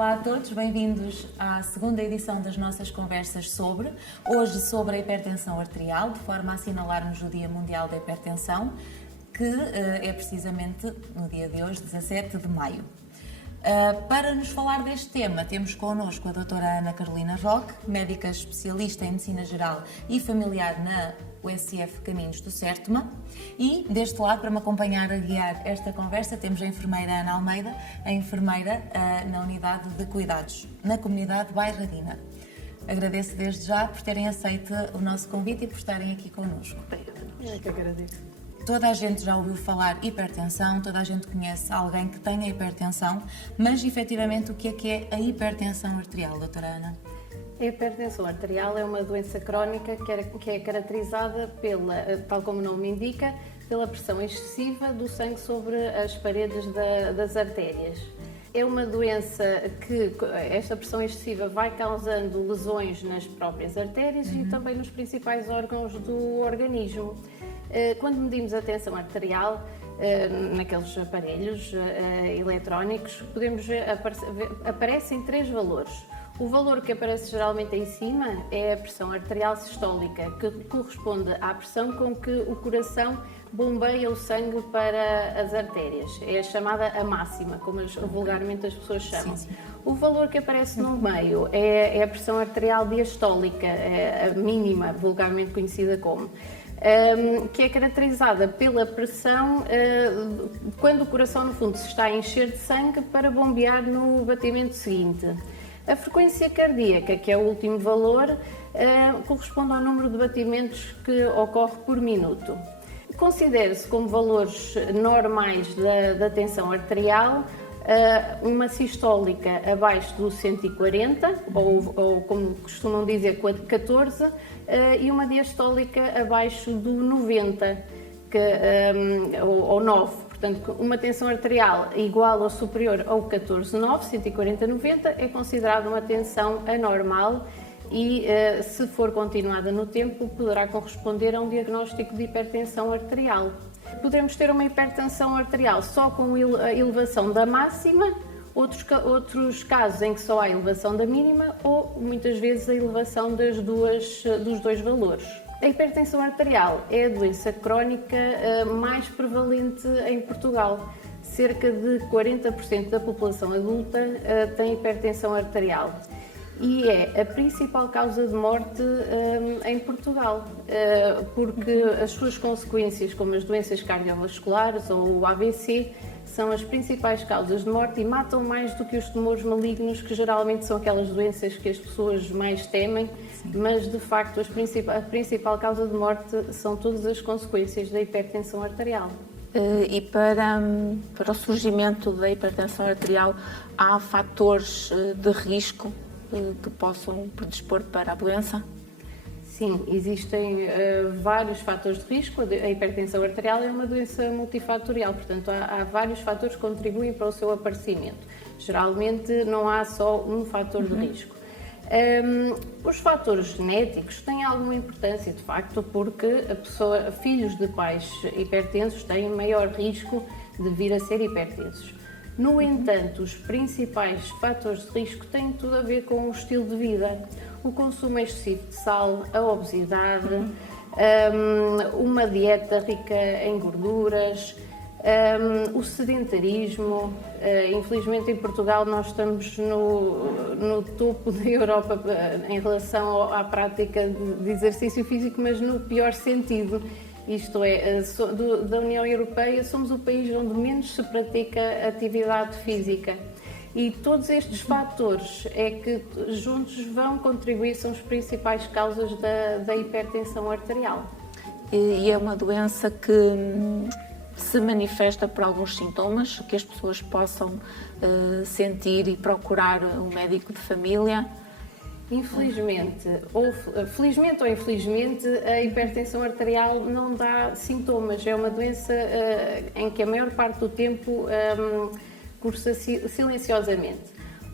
Olá a todos, bem-vindos à segunda edição das nossas conversas hoje sobre a hipertensão arterial, de forma a assinalarmos o Dia Mundial da Hipertensão, que é precisamente no dia de hoje, 17 de maio. Para nos falar deste tema, temos connosco a doutora Ana Carolina Roque, médica especialista em Medicina Geral e Familiar na USF Caminhos do Sértoma, e deste lado, para me acompanhar a guiar esta conversa, temos a enfermeira Ana Almeida, a enfermeira na Unidade de Cuidados, na comunidade Bairradina. Agradeço desde já por terem aceito o nosso convite e por estarem aqui connosco. Eu que agradeço. Toda a gente já ouviu falar hipertensão, toda a gente conhece alguém que tenha hipertensão, mas efetivamente o que é a hipertensão arterial, doutora Ana? A hipertensão arterial é uma doença crónica que é caracterizada pela, tal como o nome indica, pela pressão excessiva do sangue sobre as paredes das artérias. É uma doença que esta pressão excessiva vai causando lesões nas próprias artérias e também nos principais órgãos do organismo. Quando medimos a tensão arterial, naqueles aparelhos eletrónicos, podemos ver, aparecem três valores. O valor que aparece geralmente em cima é a pressão arterial sistólica, que corresponde à pressão com que o coração bombeia o sangue para as artérias. É chamada a máxima, como vulgarmente as pessoas chamam. Sim. O valor que aparece no meio é a pressão arterial diastólica, a mínima, vulgarmente conhecida como. Que é caracterizada pela pressão quando o coração, no fundo, se está a encher de sangue para bombear no batimento seguinte. A frequência cardíaca, que é o último valor, corresponde ao número de batimentos que ocorre por minuto. Considera-se como valores normais da tensão arterial uma sistólica abaixo do 140, ou como costumam dizer, 14, e uma diastólica abaixo do 90, ou 9. Portanto, uma tensão arterial igual ou superior ao 14,9, 140/90, é considerada uma tensão anormal e, se for continuada no tempo, poderá corresponder a um diagnóstico de hipertensão arterial. Podemos ter uma hipertensão arterial só com a elevação da máxima, outros casos em que só há elevação da mínima ou, muitas vezes, a elevação dos dois valores. A hipertensão arterial é a doença crónica mais prevalente em Portugal. Cerca de 40% da população adulta tem hipertensão arterial e é a principal causa de morte em Portugal, porque as suas consequências, como as doenças cardiovasculares ou o AVC, são as principais causas de morte e matam mais do que os tumores malignos, que geralmente são aquelas doenças que as pessoas mais temem. Sim. Mas, de facto, a principal causa de morte são todas as consequências da hipertensão arterial. E para o surgimento da hipertensão arterial, há fatores de risco que possam predispor para a doença? Sim, existem vários fatores de risco. A hipertensão arterial é uma doença multifatorial, portanto há vários fatores que contribuem para o seu aparecimento. Geralmente não há só um fator de risco. Os fatores genéticos têm alguma importância, de facto, porque filhos de pais hipertensos têm maior risco de vir a ser hipertensos. No entanto, os principais fatores de risco têm tudo a ver com o estilo de vida. O consumo excessivo de sal, a obesidade, uma dieta rica em gorduras, o sedentarismo. Infelizmente, em Portugal, nós estamos no topo da Europa em relação à prática de exercício físico, mas no pior sentido. Isto é, da União Europeia, somos o país onde menos se pratica atividade física. E todos estes fatores é que juntos vão contribuir, são as principais causas da hipertensão arterial. E é uma doença que se manifesta por alguns sintomas que as pessoas possam sentir e procurar um médico de família? Infelizmente, felizmente ou infelizmente, a hipertensão arterial não dá sintomas. É uma doença em que a maior parte do tempo cursa silenciosamente.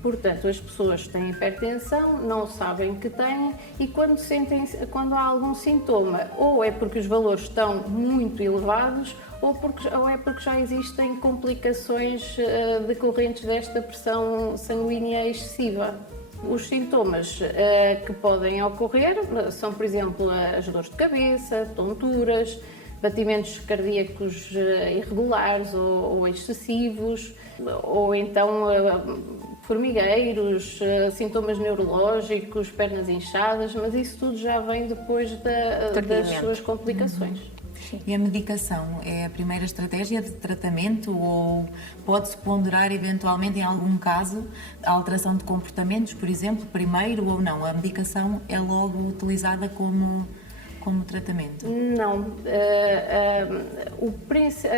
Portanto, as pessoas têm hipertensão, não sabem que têm e quando há algum sintoma, ou é porque os valores estão muito elevados ou é porque já existem complicações decorrentes desta pressão sanguínea excessiva. Os sintomas que podem ocorrer são, por exemplo, as dores de cabeça, tonturas, batimentos cardíacos irregulares ou excessivos, ou então formigueiros, sintomas neurológicos, pernas inchadas, mas isso tudo já vem depois das suas complicações. E a medicação é a primeira estratégia de tratamento ou pode-se ponderar eventualmente em algum caso a alteração de comportamentos, por exemplo, primeiro ou não? A medicação é logo utilizada como tratamento? Não.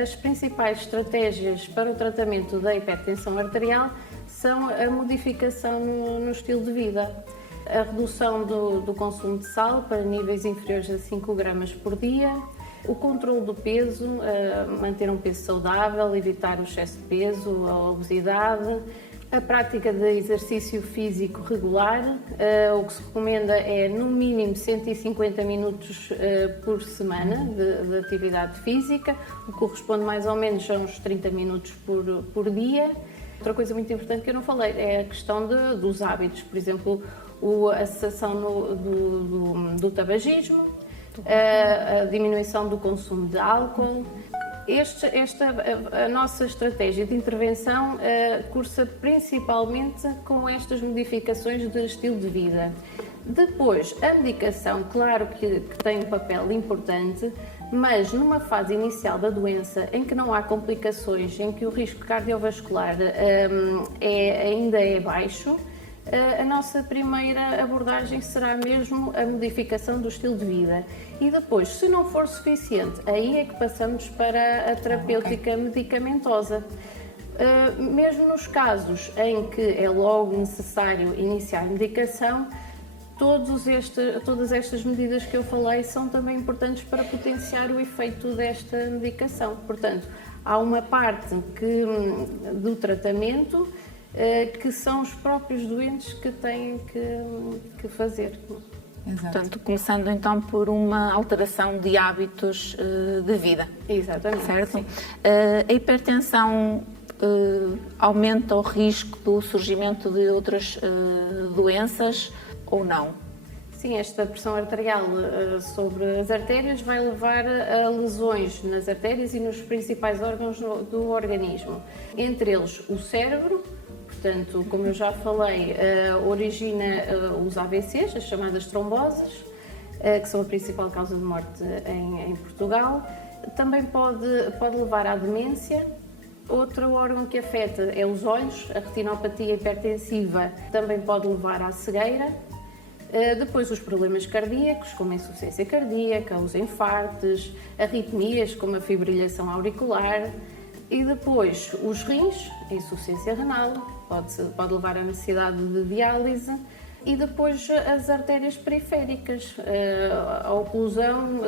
As principais estratégias para o tratamento da hipertensão arterial são a modificação no estilo de vida, a redução do consumo de sal para níveis inferiores a 5 gramas por dia, o controle do peso, manter um peso saudável, evitar o excesso de peso, a obesidade, a prática de exercício físico regular. O que se recomenda é no mínimo 150 minutos por semana de atividade física, o que corresponde mais ou menos a uns 30 minutos por dia. Outra coisa muito importante que eu não falei é a questão dos hábitos, por exemplo, a cessação do tabagismo, a diminuição do consumo de álcool. A nossa estratégia de intervenção cursa principalmente com estas modificações de estilo de vida. Depois, a medicação, claro que tem um papel importante, mas numa fase inicial da doença, em que não há complicações, em que o risco cardiovascular ainda é baixo, a nossa primeira abordagem será mesmo a modificação do estilo de vida. E depois, se não for suficiente, aí é que passamos para a terapêutica medicamentosa. Mesmo nos casos em que é logo necessário iniciar a medicação, todas estas medidas que eu falei são também importantes para potenciar o efeito desta medicação. Portanto, há uma parte do tratamento que são os próprios doentes que têm que fazer. Exato. Portanto, começando então por uma alteração de hábitos de vida. Exatamente. Certo? A hipertensão aumenta o risco do surgimento de outras doenças ou não? Sim, esta pressão arterial sobre as artérias vai levar a lesões nas artérias e nos principais órgãos do organismo. Entre eles, o cérebro. Portanto, como eu já falei, origina os AVCs, as chamadas tromboses, que são a principal causa de morte em Portugal. Também pode levar à demência. Outro órgão que afeta é os olhos, a retinopatia hipertensiva também pode levar à cegueira. Depois os problemas cardíacos, como a insuficiência cardíaca, os infartos, arritmias, como a fibrilhação auricular. E depois os rins, a insuficiência renal, pode levar à necessidade de diálise. E depois as artérias periféricas, a oclusão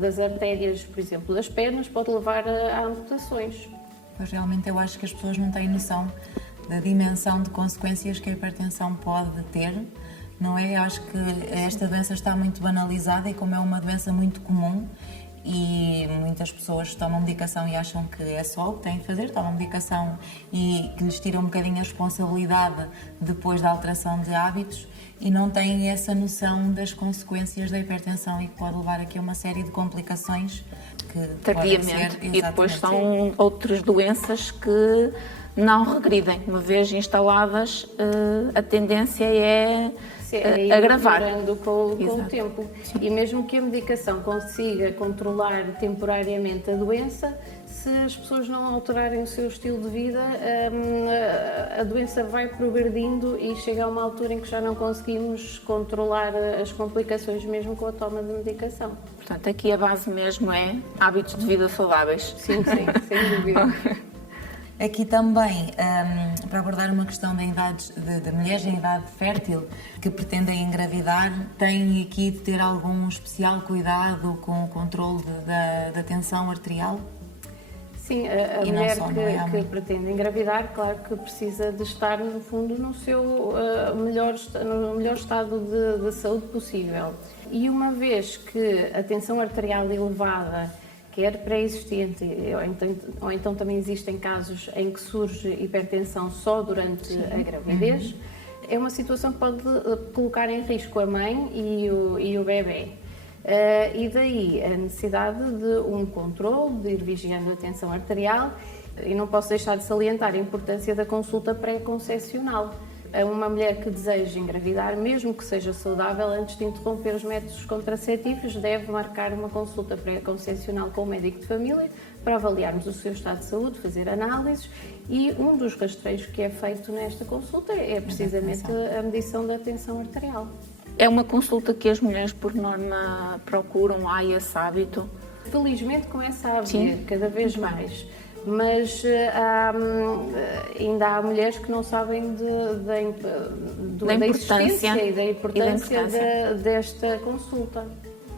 das artérias, por exemplo, das pernas, pode levar a amputações. Mas realmente eu acho que as pessoas não têm noção da dimensão de consequências que a hipertensão pode ter, não é? Eu acho que esta doença está muito banalizada e como é uma doença muito comum e muitas pessoas tomam medicação e acham que é só o que têm de fazer, tomam medicação e que lhes tira um bocadinho a responsabilidade depois da alteração de hábitos e não têm essa noção das consequências da hipertensão e que pode levar aqui a uma série de complicações que tardiamente. E depois são outras doenças que não regridem. Uma vez instaladas, a tendência é agravar. Com o tempo. Sim. E mesmo que a medicação consiga controlar temporariamente a doença, se as pessoas não alterarem o seu estilo de vida, a doença vai progredindo e chega a uma altura em que já não conseguimos controlar as complicações mesmo com a toma de medicação. Portanto, aqui a base mesmo é hábitos de vida saudáveis. Sim, sem dúvida. Aqui também, para abordar uma questão de mulheres em idade fértil que pretendem engravidar, têm aqui de ter algum especial cuidado com o controle da tensão arterial? Sim, a E não mulher só, não é? que pretende engravidar, claro que precisa de estar, no fundo, no seu no melhor estado de saúde possível. E uma vez que a tensão arterial elevada, quer pré-existente, ou então também existem casos em que surge hipertensão só durante a gravidez, é uma situação que pode colocar em risco a mãe e o bebê. E daí a necessidade de um controle, de ir vigiando a tensão arterial, e não posso deixar de salientar a importância da consulta pré-concepcional. Uma mulher que deseja engravidar, mesmo que seja saudável, antes de interromper os métodos contraceptivos, deve marcar uma consulta pré-concepcional com o médico de família para avaliarmos o seu estado de saúde, fazer análises, e um dos rastreios que é feito nesta consulta é precisamente a medição da tensão arterial. É uma consulta que as mulheres, por norma, procuram, há esse hábito? Felizmente começa a haver cada vez mais, mas ainda há mulheres que não sabem da existência e da importância desta consulta.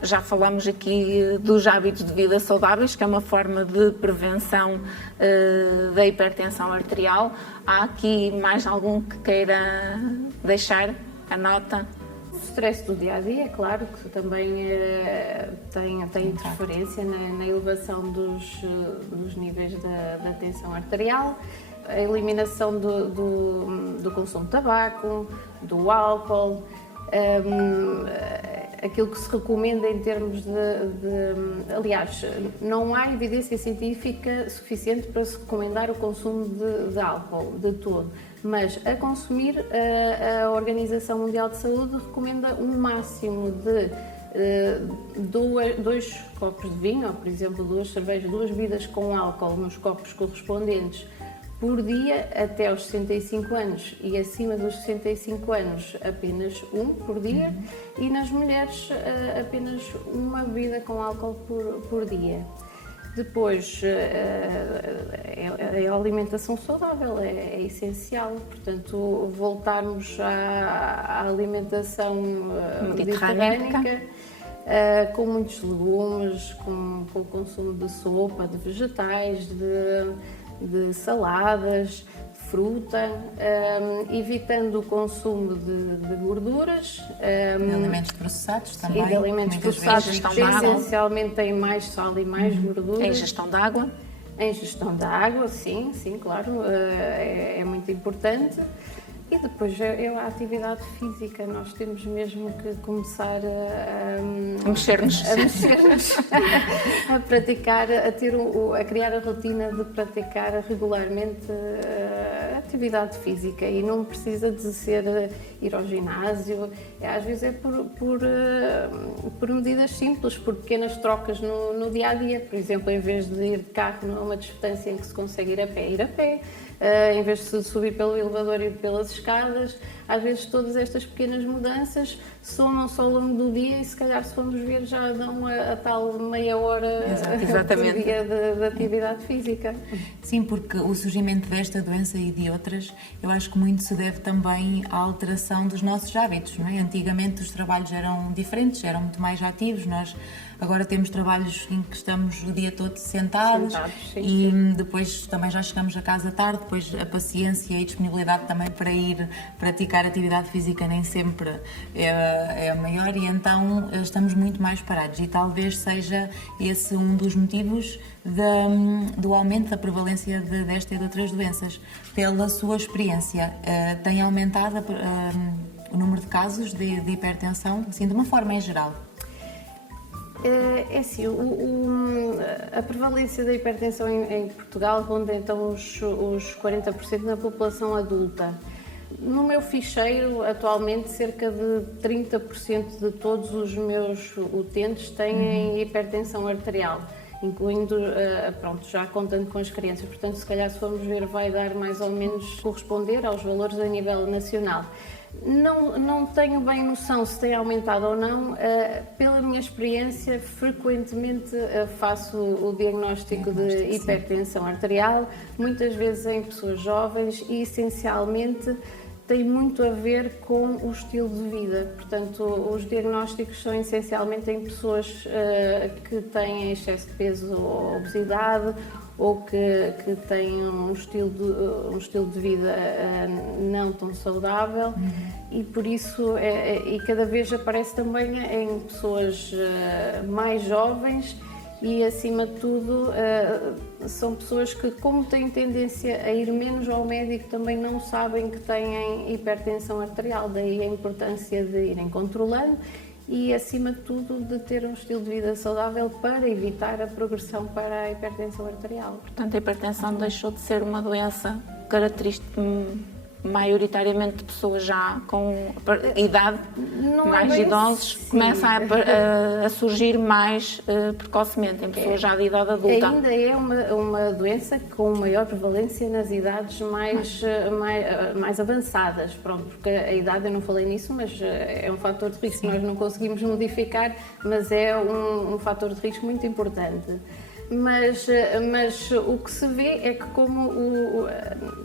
Já falamos aqui dos hábitos de vida saudáveis, que é uma forma de prevenção da hipertensão arterial. Há aqui mais algum que queira deixar a nota? O stress do dia-a-dia, claro, que também tem interferência na elevação dos níveis da tensão arterial. A eliminação do consumo de tabaco, do álcool, aquilo que se recomenda em termos aliás, não há evidência científica suficiente para se recomendar o consumo de álcool de todo, mas a consumir, a Organização Mundial de Saúde recomenda um máximo de 2 copos de vinho, ou por exemplo 2 cervejas, 2 bebidas com álcool nos copos correspondentes por dia até aos 65 anos, e acima dos 65 anos apenas 1 por dia, e nas mulheres apenas 1 bebida com álcool por dia. Depois, a alimentação saudável é essencial, portanto, voltarmos à alimentação mediterrânica, com muitos legumes, com o consumo de sopa, de vegetais, de saladas, de fruta, evitando o consumo de gorduras. De alimentos processados também. E de alimentos processados que essencialmente têm mais sal e mais gordura. A ingestão de água? A ingestão de água, sim, claro, é muito importante. E depois a atividade física, nós temos mesmo que começar a mexer-nos, a praticar, a criar a rotina de praticar regularmente a atividade física, e não precisa de ser ir ao ginásio, às vezes é por medidas simples, por pequenas trocas no dia-a-dia. Por exemplo, em vez de ir de carro numa distância em que se consegue ir a pé. Em vez de subir pelo elevador e pelas escadas, às vezes todas estas pequenas mudanças somam-se ao longo do dia, e se calhar, se formos ver, já dão a tal meia hora por dia de atividade física. Sim, porque o surgimento desta doença e de outras, eu acho que muito se deve também à alteração dos nossos hábitos, não é? Antigamente os trabalhos eram diferentes, eram muito mais ativos. Nós agora temos trabalhos em que estamos o dia todo sentados, e depois também já chegamos a casa tarde, depois a paciência e disponibilidade também para ir praticar atividade física nem sempre é maior, e então estamos muito mais parados, e talvez seja esse um dos motivos do aumento da prevalência desta e de outras doenças. Pela sua experiência, tem aumentado o número de casos de hipertensão, assim, de uma forma em geral? É assim, a prevalência da hipertensão em Portugal ronda então os 40% na população adulta. No meu ficheiro, atualmente, cerca de 30% de todos os meus utentes têm hipertensão arterial, incluindo, já contando com as crianças. Portanto, se calhar, se formos ver, vai dar mais ou menos corresponder aos valores a nível nacional. Não tenho bem noção se tem aumentado ou não. Pela minha experiência, frequentemente faço o diagnóstico de hipertensão arterial, muitas vezes em pessoas jovens, e essencialmente tem muito a ver com o estilo de vida. Portanto, os diagnósticos são essencialmente em pessoas que têm excesso de peso ou obesidade, ou que têm um estilo de vida não tão saudável, e por isso e cada vez aparece também em pessoas mais jovens. E, acima de tudo, são pessoas que, como têm tendência a ir menos ao médico, também não sabem que têm hipertensão arterial. Daí a importância de irem controlando e, acima de tudo, de ter um estilo de vida saudável para evitar a progressão para a hipertensão arterial. Portanto, a hipertensão deixou de ser uma doença característica maioritariamente de pessoas já com idade, mais idosos, começa a surgir mais precocemente em pessoas já de idade adulta. Ainda é uma doença com maior prevalência nas idades mais avançadas, pronto, porque a idade, eu não falei nisso, mas é um fator de risco que nós não conseguimos modificar, mas é um fator de risco muito importante. Mas o que se vê é que, como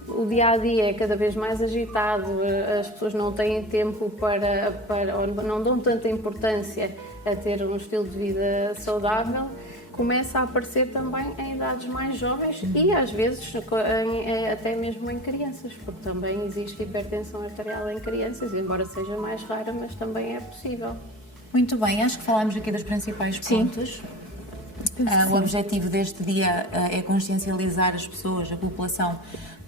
o dia-a-dia é cada vez mais agitado, as pessoas não têm tempo ou não dão tanta importância a ter um estilo de vida saudável, começa a aparecer também em idades mais jovens e, às vezes, até mesmo em crianças, porque também existe hipertensão arterial em crianças, embora seja mais rara, mas também é possível. Muito bem, acho que falámos aqui dos principais pontos. O objetivo deste dia é consciencializar as pessoas, a população,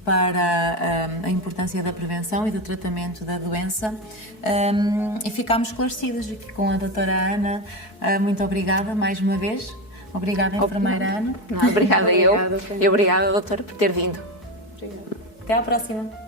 para a importância da prevenção e do tratamento da doença, e ficámos esclarecidas aqui com a doutora Ana. Muito obrigada mais uma vez. Obrigada, enfermeira Ana. Obrigada eu e obrigada, doutora, por ter vindo. Obrigada. Até à próxima.